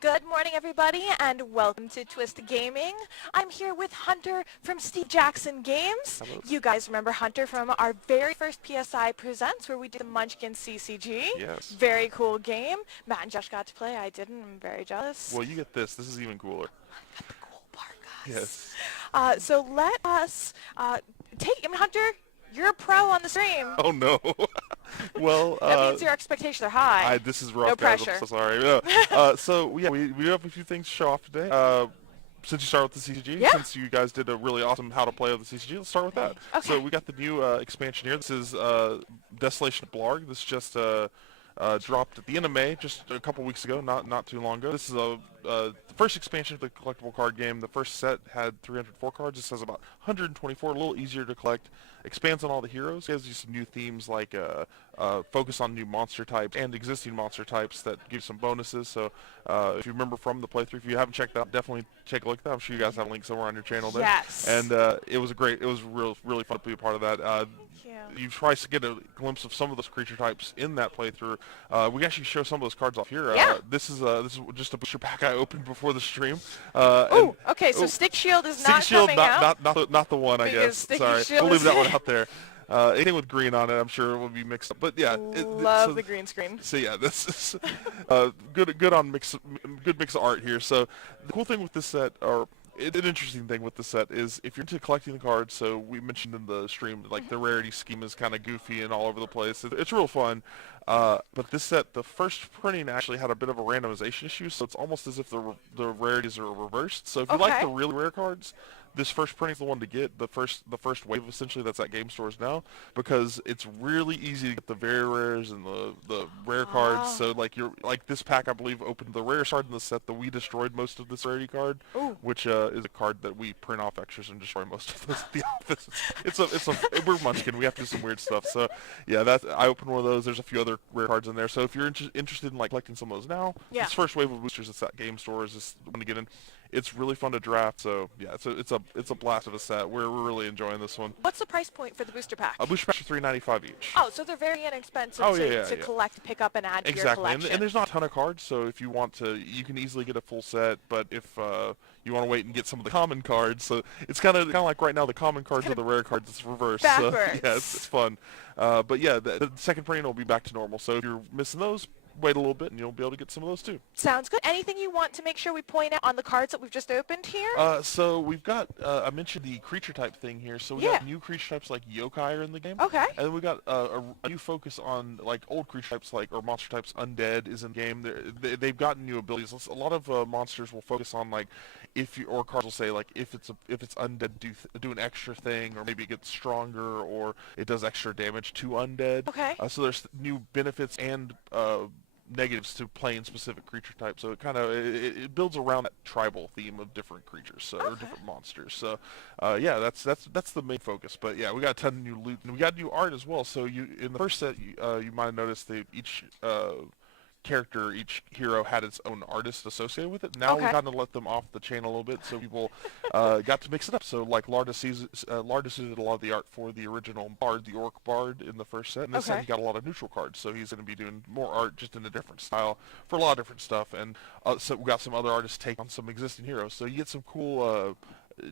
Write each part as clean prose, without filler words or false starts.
Good morning, everybody, and welcome to Twist Gaming. I'm here with Hunter from Steve Jackson Games. Hello. You guys remember Hunter from our very first PSI Presents where we did the Munchkin CCG. Yes. Very cool game. Matt and Josh got to play. I didn't. I'm very jealous. Well, you get this. This is even cooler. Got the cool part, guys. Yes. So let us Hunter, you're a pro on the stream. Oh no. Well, That means your expectations are high. this is rough, No guys. pressure. I'm so sorry. So yeah, we have a few things to show off today. Since you started with the CCG, Yeah. since you guys did a really awesome how to play with the CCG, let's start with that. Okay. So we got the new expansion here. This is Desolation of Blarg. This just dropped at the end of May, just a couple weeks ago, not too long ago. This is the first expansion of the collectible card game. The first set had 304 cards. This has about 124, a little easier to collect. Expands on all the heroes. Gives you some new themes like focus on new monster types and existing monster types that give some bonuses. So if you remember from the playthrough, if you haven't checked that out, definitely take a look at that. I'm sure you guys have a link somewhere on your channel there. Yes. And it was really fun to be a part of that. You try to get a glimpse of some of those creature types in that playthrough. We can actually show some of those cards off here. Yeah. This is just a booster pack I opened before the stream. Okay, so Stick Shield is not Stick Shield, coming out. not the one, I Because guess. Sticky Sorry, Shield we'll leave is- that one out there. Anything with green on it, I'm sure it will be mixed up. But yeah, Love the green screen. So yeah, this is good mix of art here. So the cool thing with this set, or an interesting thing with the set, is if you're into collecting the cards. So we mentioned in the stream, like the rarity scheme is kind of goofy and all over the place. It's real fun. But this set, the first printing actually had a bit of a randomization issue, so it's almost as if the rarities are reversed. So if you like Okay. the really rare cards, this first printing is the one to get, the first wave essentially that's at game stores now, because it's really easy to get the very rares and the rare cards. So like this pack, I believe, opened the rarest card in the set that we destroyed most of this rarity card, which is a card that we print off extras and destroy most of those at the office. We're Munchkin, we have to do some weird stuff. So yeah, I opened one of those. There's a few other rare cards in there. So if you're interested in like collecting some of those now, Yeah. this first wave of boosters that's at game stores is the one to get in. It's really fun to draft, so yeah, it's a blast of a set. We're really enjoying this one. What's the price point for the booster pack? Booster packs are $3.95 each. Oh, so they're very inexpensive to collect, pick up, and add to your Exactly, collection. and there's not a ton of cards, so if you want to, you can easily get a full set. But if you want to wait and get some of the common cards, so it's kind of like right now the common cards are the rare cards. It's reversed. So, Backwards. yeah, it's fun. But yeah, the second printing will be back to normal. So if you're missing those, wait a little bit and you'll be able to get some of those too. Sounds good. Anything you want to make sure we point out on the cards that we've just opened here? So we've got, I mentioned the creature type thing here. So we got new creature types like yokai are in the game. Okay. And then we got a new focus on like old creature types or monster types. Undead is in the game. They've gotten new abilities. A lot of monsters will focus on like or cards will say like if it's undead, do an extra thing, or maybe it gets stronger, or it does extra damage to undead. Okay. So there's new benefits and negatives to playing specific creature types, so it builds around that tribal theme of different creatures, or different monsters. So yeah, that's the main focus. But yeah, we got a ton of new loot and we got new art as well. So in the first set, you might have noticed that each hero had its own artist associated with it. Now we've gotten to let them off the chain a little bit, so people got to mix it up. So like Lardis did a lot of the art for the original Bard, the Orc Bard, in the first set. And this set he got a lot of neutral cards, so he's going to be doing more art just in a different style for a lot of different stuff. And so we got some other artists take on some existing heroes, so you get some cool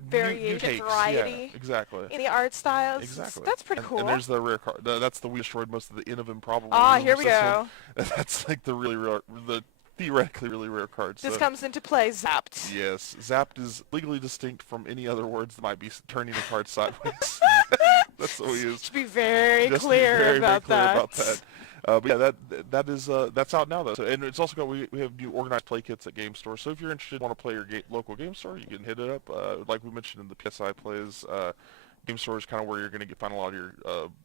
variation, variety. Yeah, exactly. In the art styles. Exactly. That's pretty cool. And there's the rare card. That's we destroyed most of the Inn of Improbable. Ah, here we go. That's like the really rare, the theoretically really rare cards. This comes into play, Zapped. Yes, Zapped is legally distinct from any other words that might be turning a card sideways. That's what we use. Just be very Just clear, very, about, very clear that. about that. But yeah, that is that's out now though. So, and it's also got we have new organized play kits at game stores. So if you're interested, want to play your local game store, you can hit it up. Like we mentioned in the PSI plays, game store is kind of where you're going to find a lot of your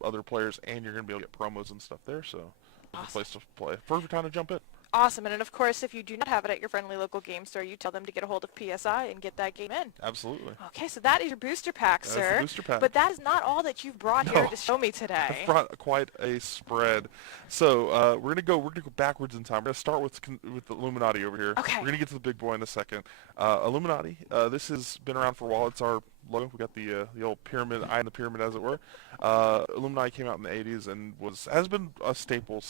other players, and you're going to be able to get promos and stuff there. So it's a place to play. Perfect time to jump in. Awesome. And then, of course, if you do not have it at your friendly local game store, you tell them to get a hold of PSI and get that game in. Absolutely. Okay, so that is your booster pack, That's sir. the booster pack. But that is not all that you've brought here to show me today. I've brought quite a spread. So we're gonna go backwards in time. We're gonna start with the Illuminati over here. Okay. We're gonna get to the big boy in a second. Illuminati. This has been around for a while. It's our logo. We got the old pyramid, eye in the pyramid, as it were. Illuminati came out in the 80s and has been a staple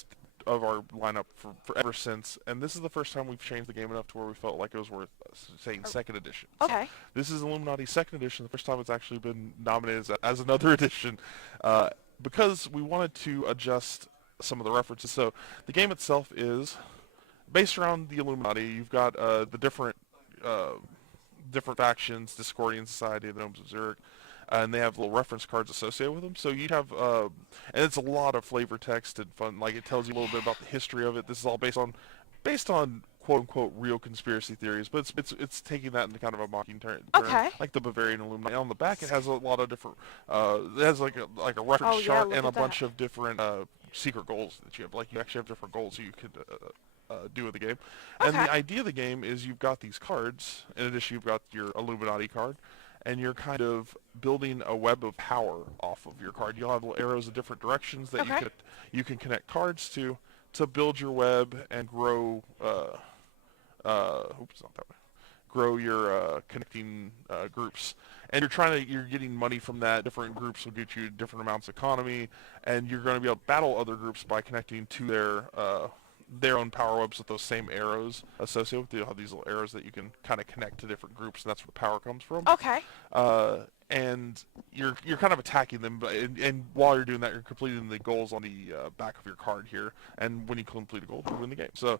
of our lineup for ever since, and this is the first time we've changed the game enough to where we felt like it was worth saying second edition. Okay. So this is Illuminati second edition, the first time it's actually been nominated as another edition, because we wanted to adjust some of the references. So the game itself is based around the Illuminati. You've got the different factions, Discordian Society, the Gnomes of Zurich, and they have little reference cards associated with them. So you have, and it's a lot of flavor text and fun. Like it tells you a little bit about the history of it. This is all based on quote unquote real conspiracy theories, but it's taking that into kind of a mocking turn. Okay. Like the Bavarian Illuminati. On the back, it has a lot of different. It has like a reference chart look and a at that. bunch of different secret goals that you have. Like you actually have different goals you could. Do with the game. And Okay. the idea of the game is you've got these cards. In addition, you've got your Illuminati card, and you're kind of building a web of power off of your card. You'll have little arrows in different directions that Okay. you can connect cards to build your web and grow. Oops, not that way. Grow your connecting groups, and you're getting money from that. Different groups will get you different amounts of economy, and you're going to be able to battle other groups by connecting to their own power webs with those same arrows associated with. You'll have these little arrows that you can kind of connect to different groups, and that's where the power comes from. Okay. And you're kind of attacking them, and while you're doing that, you're completing the goals on the back of your card here. And when you complete a goal, you win the game. So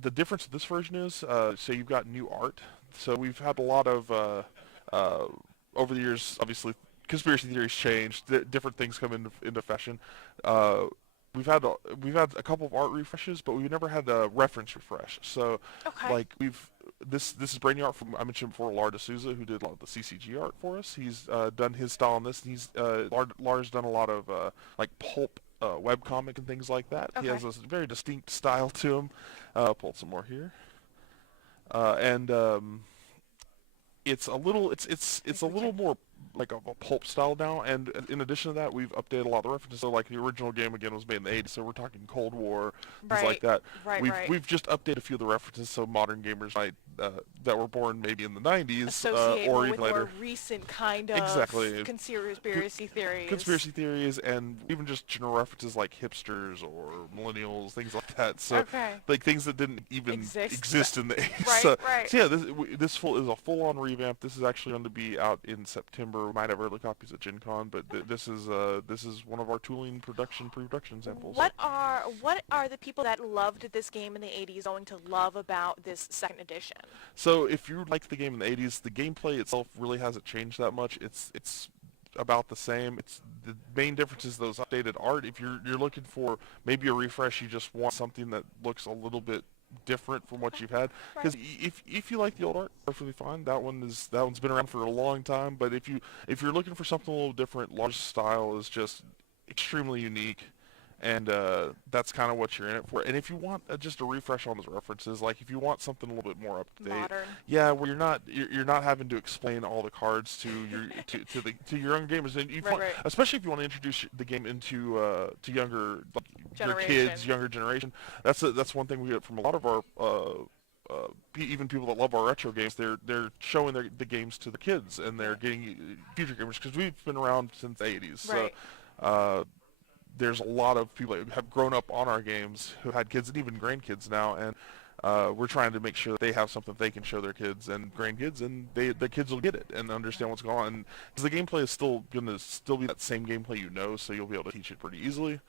the difference of this version is, so you've got new art. So we've had a lot of over the years, obviously, conspiracy theories change, different things come into fashion. We've had a couple of art refreshes, but we've never had a reference refresh. So, Okay. like this is brand new art from, I mentioned before, Lar D'Souza, who did a lot of the CCG art for us. He's done his style on this. And Lar's done a lot of like pulp webcomic and things like that. He Okay. has a very distinct style to him. Pulled some more here, and it's a little more like a pulp style now, and in addition to that, we've updated a lot of the references. So like the original game again was made in the 80s, so we're talking Cold War, things like that. Right. We've just updated a few of the references so modern gamers might that were born maybe in the 90s Associate or more even with later. more recent kind of Exactly. conspiracy theories. Conspiracy theories and even just general references like hipsters or millennials, things like that. So Okay. like things that didn't even exist in the 80s. Right, right. So yeah, this is a full-on revamp. This is actually going to be out in September. We might have early copies at Gen Con, but this is one of our tooling pre-production samples. What are the people that loved this game in the 80s going to love about this second edition? So if you like the game in the 80s, the gameplay itself really hasn't changed that much. It's about the same. It's the main difference is those updated art. If you're looking for maybe a refresh, you just want something that looks a little bit different from what you've had. Because if you like the old art, perfectly fine. That one's been around for a long time. But if you're looking for something a little different, Lar's style is just extremely unique. And that's kind of what you're in it for. And if you want just a refresh on those references, like if you want something a little bit more up to date, Modern. yeah, where you're not having to explain all the cards to your to your younger gamers, and Right. especially if you want to introduce the game into to younger like your kids, Generation. younger generation. That's one thing we get from a lot of our even people that love our retro games. They're showing the games to the kids, and they're getting future gamers because we've been around since the 80s. Right. So. There's a lot of people that have grown up on our games who had kids and even grandkids now, and we're trying to make sure that they have something they can show their kids and grandkids, and the kids will get it and understand what's going on. Because the gameplay is still going to be that same gameplay so you'll be able to teach it pretty easily.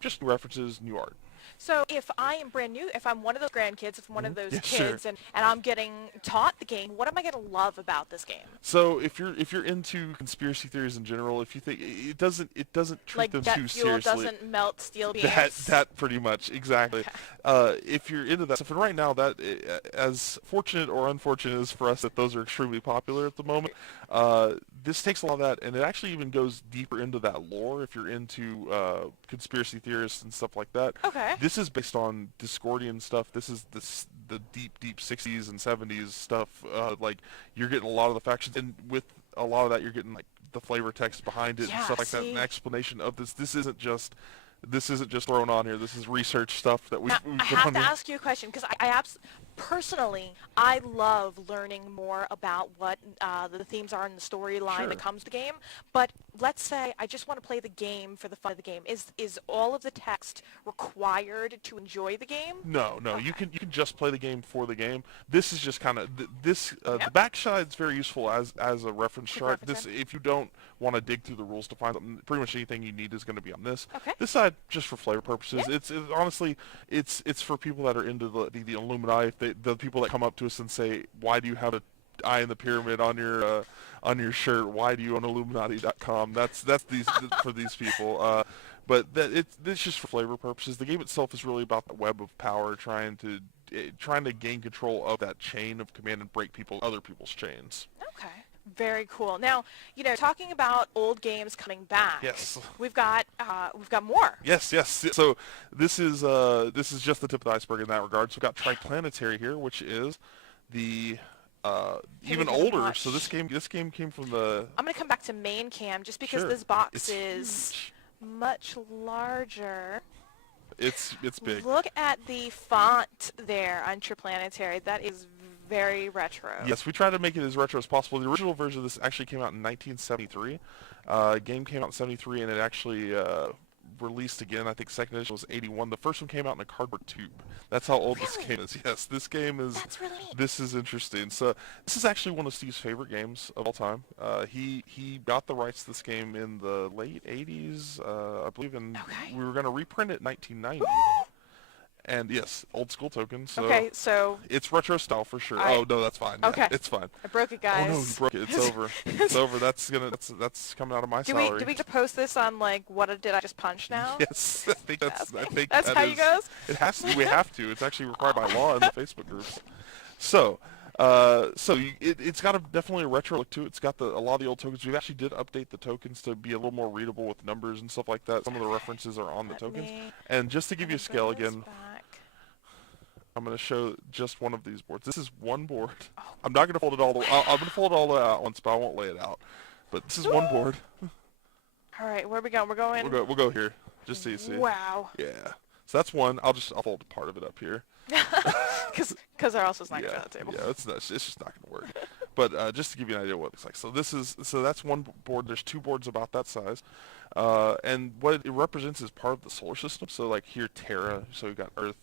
Just new references, new art. So if I am brand new, if I'm one of those grandkids, if I'm one of those Yeah, kids, sure. and I'm getting taught the game, what am I going to love about this game? So if you're into conspiracy theories in general, if you think it doesn't treat Like them that too fuel seriously. doesn't melt steel beams. That pretty much, exactly. If you're into that stuff, and right now that, as fortunate or unfortunate as for us that those are extremely popular at the moment, this takes a lot of that, and it actually even goes deeper into that lore if you're into conspiracy theorists and stuff like that. Okay. This is based on Discordian stuff. This is the deep 60s and 70s stuff. Like you're getting a lot of the factions, and with a lot of that, you're getting like the flavor text behind it and Yeah, stuff like that, see? and explanation of this. This isn't just thrown on here. This is research stuff that we've Now, put I have on to here. ask you a question because Personally, I love learning more about what the themes are in the storyline Sure. that comes to the game. But let's say I just want to play the game for the fun of the game. Is all of the text required to enjoy the game? No, no, Okay. you can just play the game for the game. This is just kind of this. The Yep. backside's very useful as a reference Quick chart. reference This, in. if you don't want to dig through the rules to find something, pretty much anything you need is going to be on this. Okay. This side just for flavor purposes. Yeah. Honestly, it's for people that are into the Illuminati. If the people that come up to us and say, "Why do you have a eye in the pyramid on your shirt? Why do you own Illuminati.com?" That's these for these people. But it's just for flavor purposes. The game itself is really about the web of power, trying to gain control of that chain of command and break other people's chains. Okay. Very cool. Now, talking about old games coming back. Yes. We've got more. Yes, yes. So this is just the tip of the iceberg in that regard. So we've got Triplanetary here, which is the even you older. much? So this game came from the I'm going to come back to main cam just because Sure. this box It's is huge. much larger. It's big. Look at the font there on Triplanetary. That is very retro. Yes, we tried to make it as retro as possible. The original version of this actually came out in 1973. Game came out in 73, and it actually released again. I think second edition was 81. The first one came out in a cardboard tube. That's how old this Really? game is. Yes, this game is. That's really neat. This is interesting. So this is actually one of Steve's favorite games of all time. He got the rights to this game in the late 80s, I believe, and Okay. we were going to reprint it in 1990. And yes, old school tokens. So Okay, so it's retro style for sure. I- Oh no, that's fine. Yeah, Okay. it's fine. I broke it, Oh guys. no, you broke it. It's over. It's over. That's coming out of my Do salary. we get to post this on like what did I just punch now? Yes, I think That's that how is- you goes? It has to. We have to. It's actually required by law in the Facebook groups. So, it's got definitely a retro look to it. It's got a lot of the old tokens. We actually did update the tokens to be a little more readable with numbers and stuff like that. Some of the references are on the Let tokens. me- And just to give you a let me scale bring this again, back. I'm going to show just one of these boards. This is one board. Oh. I'm not going to fold it all. I'm going to fold it all out once, but I won't lay it out. But this is one board. All right, where are we going? We're going. We'll go here, just so you see. Wow. Yeah. So that's one. I'll fold part of it up here. Because or else it's not going Yeah, to the table. yeah, it's just not going to work. But just to give you an idea of what it looks like. So that's one board. There's two boards about that size. And what it represents is part of the solar system. So like here, Terra. So we've got Earth,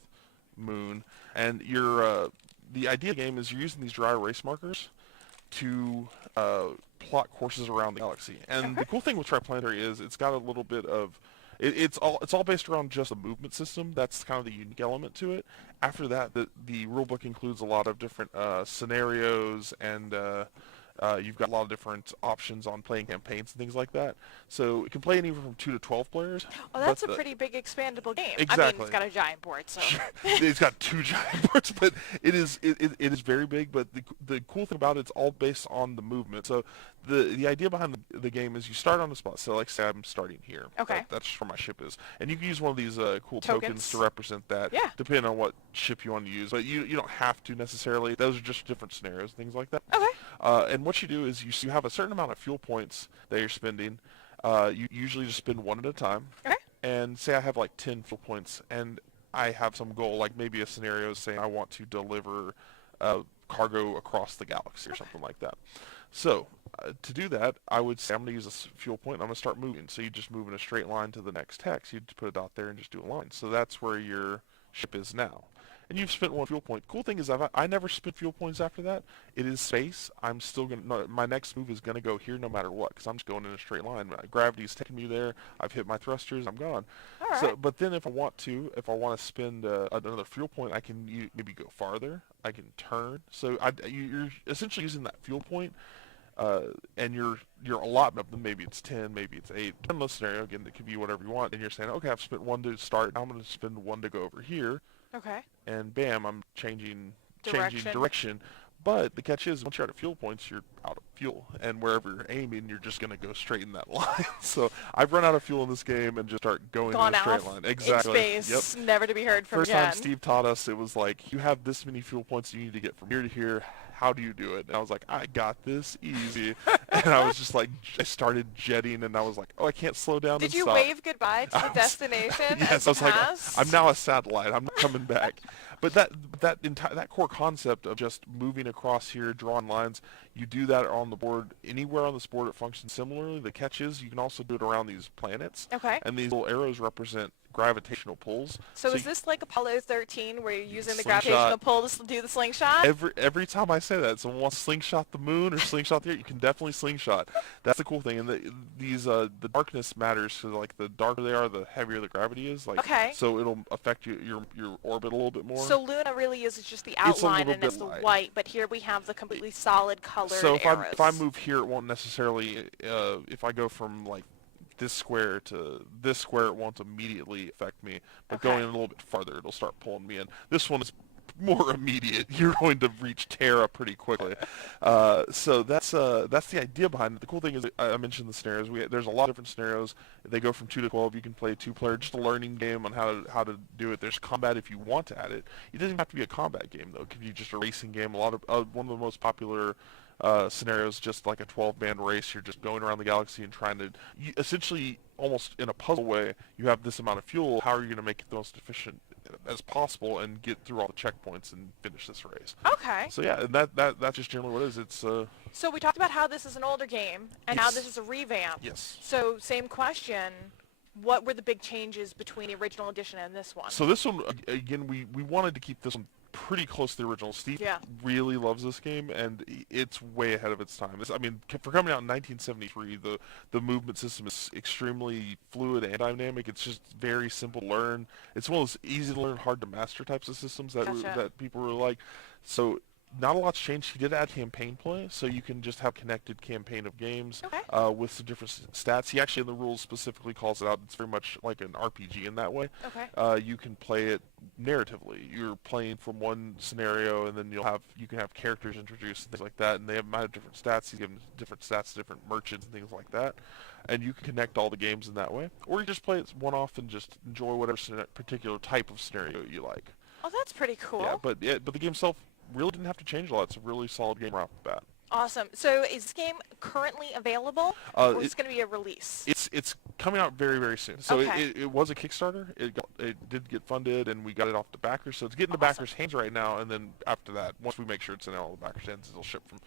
Moon, and the idea of the game is you're using these dry erase markers to plot courses around the galaxy. And the cool thing with Triplanetary is it's got a little bit of it's all based around just a movement system. That's kind of the unique element to it. After that, the rulebook includes a lot of different scenarios, and you've got a lot of different options on playing campaigns and things like that. So it can play anywhere from 2 to 12 players. Oh, that's but a pretty big expandable game. I mean, Exactly. it's got a giant board, so. It's got two giant boards, but it is very big. But the cool thing about it's all based on the movement. So the idea behind the game is you start on the spot. So like say I'm starting here. Okay. That's where my ship is, and you can use one of these cool Tokens. tokens to represent that. Yeah. Depending on what ship you want to use, but you don't have to necessarily. Those are just different scenarios, things like that. Okay. And what you do is you have a certain amount of fuel points that you're spending. You usually just spend one at a time. Okay. And say I have like 10 fuel points, and I have some goal, like maybe a scenario saying I want to deliver cargo across the galaxy or something like that. So to do that, I would say I'm going to use a fuel point, and I'm going to start moving. So you just move in a straight line to the next hex. You put a dot there and just do a line. So that's where your ship is now. And you've spent one fuel point. Cool thing is I never spent fuel points after that. It is space. I'm still going to, my next move is going to go here no matter what, because I'm just going in a straight line. Gravity's taking me there. I've hit my thrusters. I'm gone. All right. So, but then if I want to spend another fuel point, I can maybe go farther. I can turn. So you're essentially using that fuel point, and your allotment of them, maybe it's 10, maybe it's 8. Depending on the scenario, again, it could be whatever you want. And you're saying, okay, I've spent one to start. Now I'm going to spend one to go over here. Okay. And bam, I'm changing Direction. direction. But the catch is, once you're out of fuel points, you're out of fuel. And wherever you're aiming, you're just going to go straight in that line. So I've run out of fuel in this game and just start going Gone in a straight off line. Exactly. in space, never to be heard from First again. time Steve taught us, it was like, you have this many fuel points you need to get from here to here. How do you do it? And I was like, I got this easy. and I was just like, I started jetting, and I was like, oh, I can't slow down Did and you stop. wave goodbye to the destination Yes, as I you was like, passed? I'm now a satellite. I'm not coming back. But that core concept of just moving across here, drawing lines, you do that on the board. Anywhere on this board, it functions similarly. The catch is you can also do it around these planets, Okay. and these little arrows represent gravitational pulls. So is you, this like Apollo 13 where you're using the slingshot. gravitational pull to do the slingshot? Every time I say that, someone wants to slingshot the moon or slingshot the earth, you can definitely slingshot. That's the cool thing. And the darkness matters. So like the darker they are, the heavier the gravity is. Like, Okay. so it'll affect your orbit a little bit more. So Luna really is just the It's a outline little and it's bit the light. white, but here we have the completely solid colored So if arrows. I move here, it won't necessarily. If I go from like this square to this square, it won't immediately affect me. But Okay. going a little bit farther, it'll start pulling me in. This one is more immediate. You're going to reach Terra pretty quickly. So that's the idea behind it. The cool thing is, I mentioned the scenarios. There's a lot of different scenarios. They go from 2 to 12. You can play 2-player, just a learning game on how to do it. There's combat if you want to add it. It doesn't have to be a combat game though. It could be just a racing game. A lot of one of the most popular scenarios, just like a 12-man race. You're just going around the galaxy and trying to, essentially, almost in a puzzle way, you have this amount of fuel. How are you going to make it the most efficient as possible and get through all the checkpoints and finish this race? Okay. So yeah, that's just generally what it is. It's So we talked about how this is an older game, and now Yes. this is a revamp. yes. So same question. What were the big changes between the original edition and this one? So this one, again, we wanted to keep this one pretty close to the original. Steve Yeah. really loves this game, and it's way ahead of its time. I mean, for coming out in 1973, the movement system is extremely fluid and dynamic. It's just very simple to learn. It's one of those easy to learn, hard to master types of systems Gotcha. that people really like. So not a lot's changed. He did add campaign play, so you can just have connected campaign of games Okay. with some different stats. He actually, in the rules, specifically calls it out. It's very much like an RPG in that way. Okay. You can play it narratively. You're playing from one scenario, and then you can have characters introduced and things like that, and they have different stats. You give them different stats, different merchants, and things like that. And you can connect all the games in that way, or you just play it one-off and just enjoy whatever particular type of scenario you like. Oh, that's pretty cool. Yeah, but the game itself really didn't have to change a lot. It's a really solid game right off the bat. Awesome. So is this game currently available, or is it going to be a release? It's coming out very, very soon. So Okay. it was a Kickstarter. It did get funded, and we got it off the backers. So it's getting the Awesome. backers' hands right now, and then after that, once we make sure it's in all the backers' hands, it'll ship from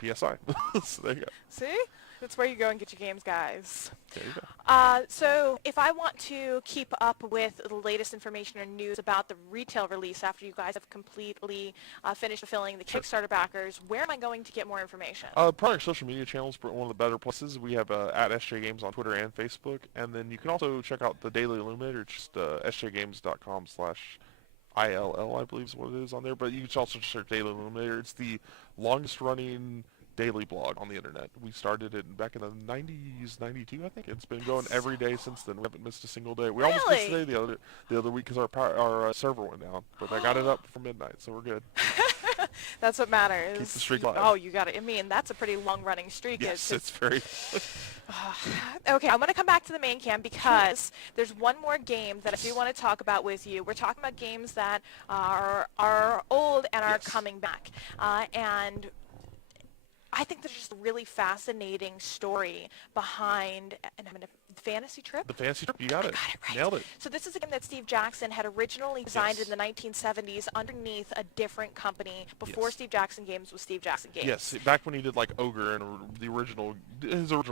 PSI. So there you go. See? That's where you go and get your games, guys. There you go. So if I want to keep up with the latest information or news about the retail release after you guys have completely finished fulfilling the Sure. Kickstarter backers, where am I going to get more information? Probably our social media channels, one of the better places. We have at SJ Games on Twitter and Facebook, and then you can also check out the Daily Illuminator, just sjgames.com/ILL, I believe is what it is on there. But you can also just search Daily Illuminator. It's the longest running daily blog on the internet. We started it back in the 90s, 92, I think. It's been going every day since then. We haven't missed a single day. We almost missed Really? a day the other week because our server went down, but I got it up for midnight, so we're good. That's what matters. Keep the streak alive. Oh, you got it. I mean, that's a pretty long-running streak. Yes, it's very. Okay, I'm going to come back to the main cam because there's one more game that I do want to talk about with you. We're talking about games that are old and are Yes. coming back. And I think there's just a really fascinating story behind Fantasy Trip. The Fantasy Trip, you got it. Got it right. Nailed it. So this is a game that Steve Jackson had originally designed Yes. in the 1970s underneath a different company before Yes. Steve Jackson Games was Steve Jackson Games. Yes, back when he did like Ogre and his original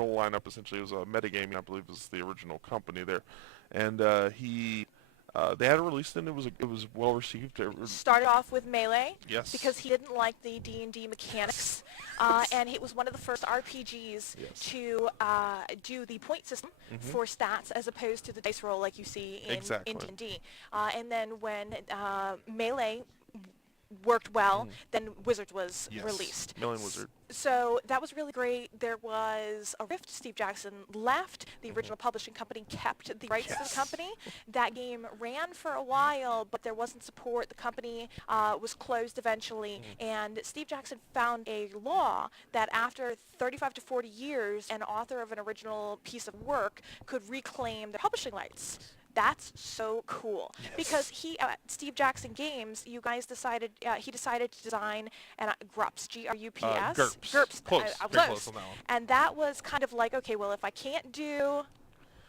lineup essentially was Metagaming, I believe, was the original company there, and they had it released and it was well received. Started off with Melee. Yes. Because he didn't like the D&D mechanics, and it was one of the first RPGs Yes. to do the point system for stats as opposed to the dice roll like you see in Exactly. D&D. And then when Melee worked well, then Wizards was Yes. released. Melee and Wizard. So that was really great. There was a rift. Steve Jackson left. The original publishing company kept the rights to Yes. the company. That game ran for a while, but there wasn't support. The company was closed eventually. And Steve Jackson found a law that after 35 to 40 years, an author of an original piece of work could reclaim their publishing rights. That's so cool. Yes. Because Steve Jackson Games, you guys decided, he decided to design Grups, G-R-U-P-S. GURPS. GURPS. Close. Very close on that one. And that was kind of like, okay, well, if I can't do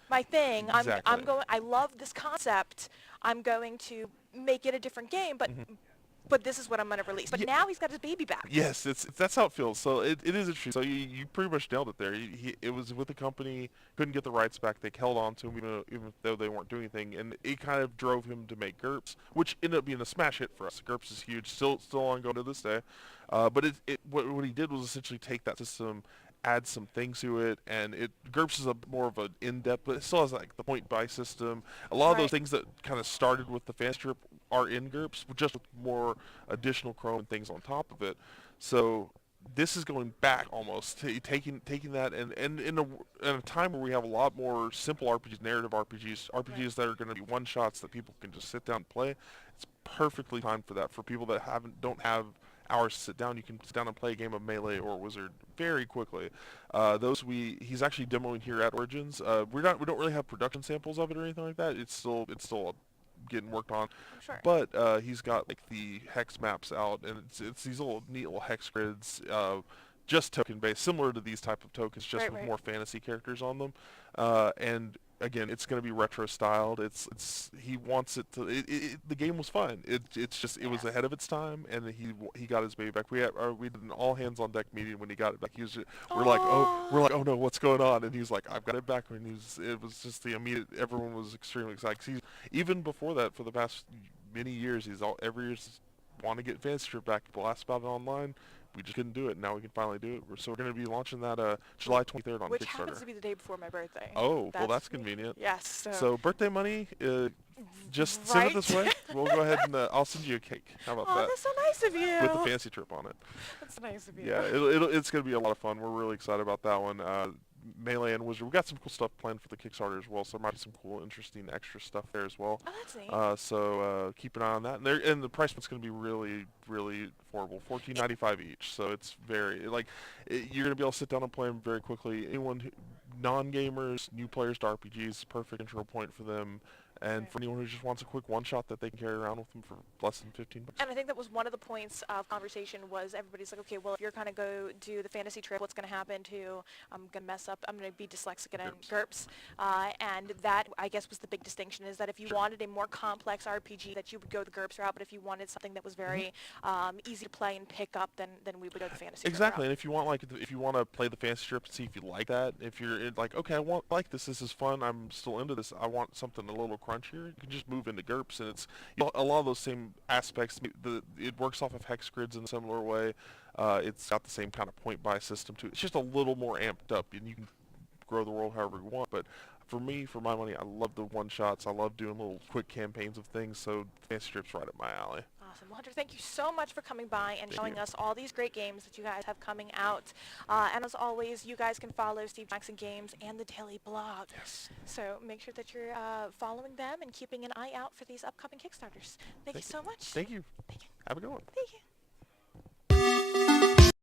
my thing, Exactly. I'm going, I love this concept, I'm going to make it a different game, but this is what I'm going to release. But now he's got his baby back. Yes, that's how it feels. So it is interesting. So you pretty much nailed it there. It was with the company, couldn't get the rights back. They held on to him even though they weren't doing anything, and it kind of drove him to make GURPS, which ended up being a smash hit for us. GURPS is huge, still ongoing to this day. But what he did was essentially take that system, add some things to it, and GURPS is more of an in-depth, but it still has like the point-buy system. A lot of those things that kind of started with the fan strip are in GURPS, just with more additional Chrome and things on top of it. So this is going back almost, taking that, and in a time where we have a lot more simple RPGs, narrative RPGs that are going to be one-shots that people can just sit down and play. It's perfectly timed for that. For people that don't have hours to sit down, you can sit down and play a game of Melee or Wizard very quickly. He's actually demoing here at Origins. We don't really have production samples of it or anything like that. It's still getting worked on. Sure. But he's got like the hex maps out, and it's these neat little hex grids, just token based, similar to these type of tokens, just with more fantasy characters on them. And again, it's going to be retro styled. He wants it to. The game was fun. It was ahead of its time, and he got his baby back. We did an all hands on deck meeting when he got it back. We're like, oh no, what's going on? And he's like, I've got it back. And it was just the immediate. Everyone was extremely excited. 'Cause even before that, for the past many years, every year want to get Fantasy Strip back. People ask about it online. We just couldn't do it. Now we can finally do it. So we're going to be launching that July 23rd on Which Kickstarter. happens to be the day before my birthday. Oh, well, that's convenient. Yes. So birthday money, just send it this way. We'll go ahead and I'll send you a cake. How about that? That's so nice of you. With the Fantasy Trip on it. That's nice of you. Yeah, it's going to be a lot of fun. We're really excited about that one. Melee and Wizard. We've got some cool stuff planned for the Kickstarter as well, so there might be some cool, interesting extra stuff there as well. Oh, that's neat. So keep an eye on that. And the price point's going to be really, really affordable, $14.95 each. So it's very, you're going to be able to sit down and play them very quickly. Non-gamers, new players to RPGs, perfect intro point for them. And for anyone who just wants a quick one-shot that they can carry around with them for less than $15. And I think that was one of the points of conversation was everybody's like, okay, well, if you're going to go do the Fantasy Trip, what's going to happen to, I'm going to mess up, I'm going to be dyslexic and GURPS. And that, I guess, was the big distinction, is that if you wanted a more complex RPG, that you would go the GURPS route, but if you wanted something that was very easy to play and pick up, then we would go the Fantasy Trip Exactly, route. and if you want to play the Fantasy Strip and see if you like that, if you're like, okay, this is fun, I'm still into this, I want something a little crunchier, you can just move into GURPS, and it's a lot of those same aspects. It works off of hex grids in a similar way. It's got the same kind of point-buy system too. It's just a little more amped up, and you can grow the world however you want. But for my money, I love the one-shots. I love doing little quick campaigns of things, so Fantasy Strip's right up my alley. Awesome. Well, Hunter, thank you so much for coming by and showing us all these great games that you guys have coming out. And as always, you guys can follow Steve Jackson Games and the Daily Blog. Yes. So make sure that you're following them and keeping an eye out for these upcoming Kickstarters. Thank you so much. Thank you. Thank you. Have a good one. Thank you.